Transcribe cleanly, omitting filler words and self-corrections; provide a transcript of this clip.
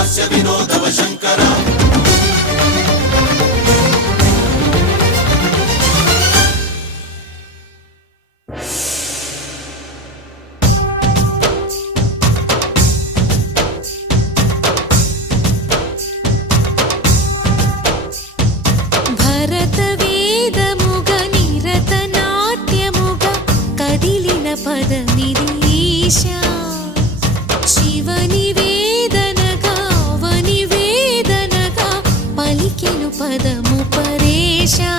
हास्य विनोदव शङ्कर పదమిదీశా శివని వేదనగా అవని వేదనగా పలికెను పదము పరేశా